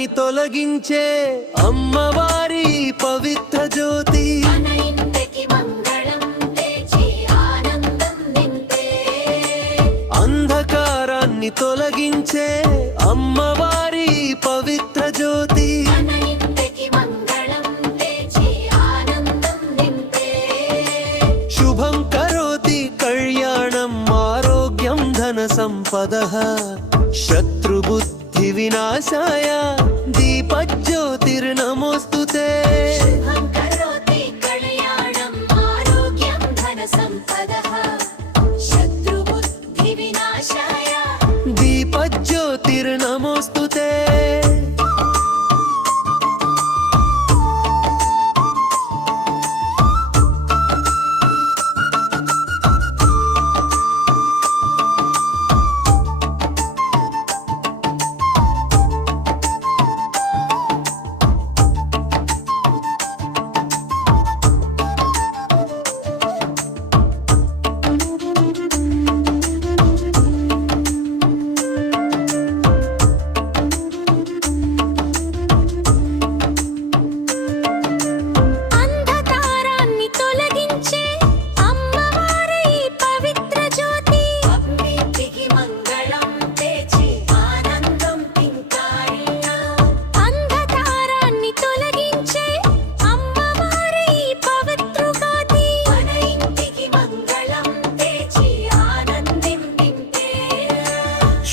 అంధకారాన్ని తొలగించే అమ్మవారి పవిత్ర జ్యోతి అంధకారాన్ని తొలగించే అమ్మవారి పవిత్ర జ్యోతి శుభం కరోతి కళ్యాణం ఆరోగ్యం ధన సంపదః శత్రుబుద్ధి వినాశాయ దీపజ్యోతిర్నమోస్తుతే దీపజ్యోతిర్నమోస్తుతే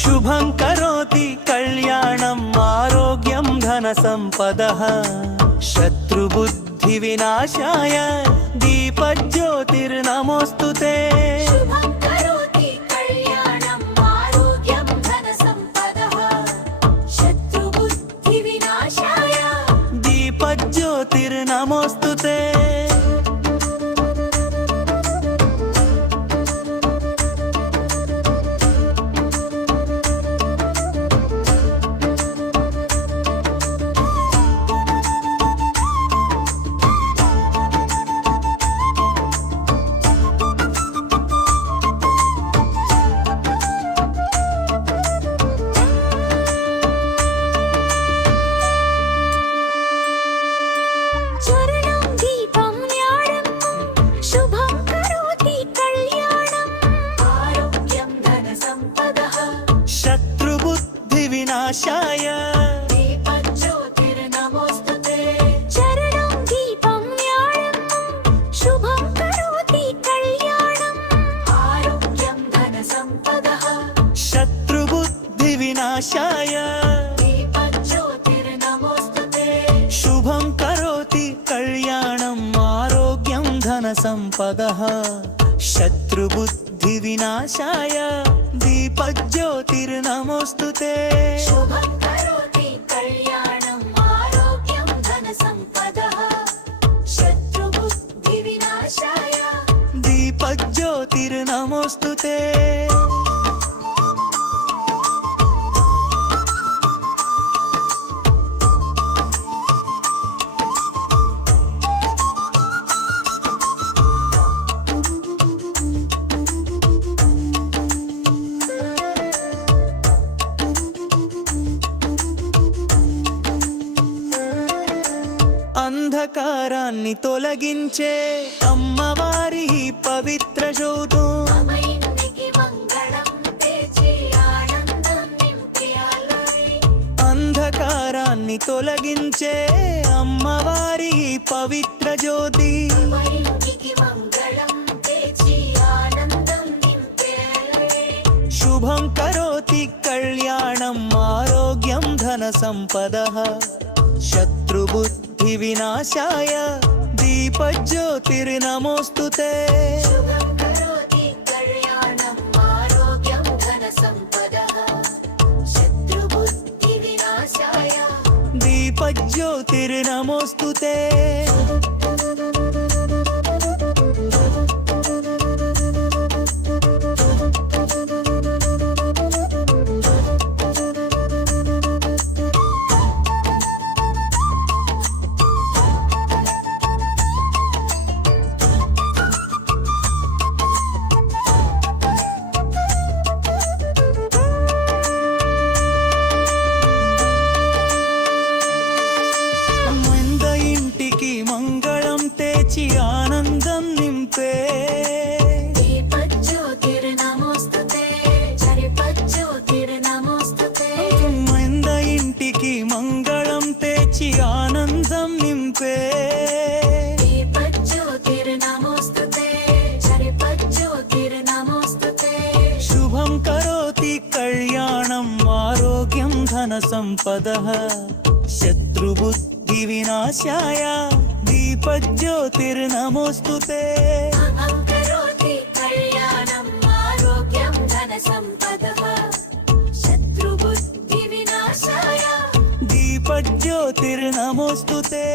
శుభం కరోతి కళ్యాణం ఆరోగ్యం ధన సంపదః శత్రుబుద్ధి వినాశాయ దీపజ్యోతిర్నమోస్తుతే దీపజ్యోతిర్నమోస్తుతే వినాశాయ దీపజ్యోతిర్నమోస్తుతే చరణం దీపం జ్ఞానం శుభం కరోతి కళ్యాణం ఆరోగ్యం ధన సంపదః శత్రుబుద్ధి వినాశాయ దీపజ్యోతిర్నమోస్తుతే శుభం కరోతి కళ్యాణం ఆరోగ్యం ధన సంపదః శత్రుబుద్ధి వినాశాయ దీపజ్యోతిర్నమోస్తుతే శుభం కరోతి కళ్యాణం ఆరోగ్యం ధన సంపదః శత్రుబుద్ధి వినాశాయ దీపజ్యోతిర్నమోస్తుతే అంధకారాన్ని తొలగించే అమ్మవారి పవిత్ర జ్యోతి అంధకారాన్ని తొలగించే అమ్మవారి పవిత్ర జ్యోతి శుభం కరోతి కళ్యాణం ఆరోగ్యం ధన సంపదః శత్రుబుద్ధి వినాశాయ దీపజ్యోతిర్నమోస్తుతే దీపజ్యోతిర్నమోస్తుతే सम्पदः शत्रुबुद्धिविनाशाय दीपज्योतिर्नमोऽस्तु ते शुभं करोति कल्याणम् आरोग्यं धनसम्पदः शत्रुबुद्धिविनाशाय दीपज्योतिर्नमोऽस्तु ते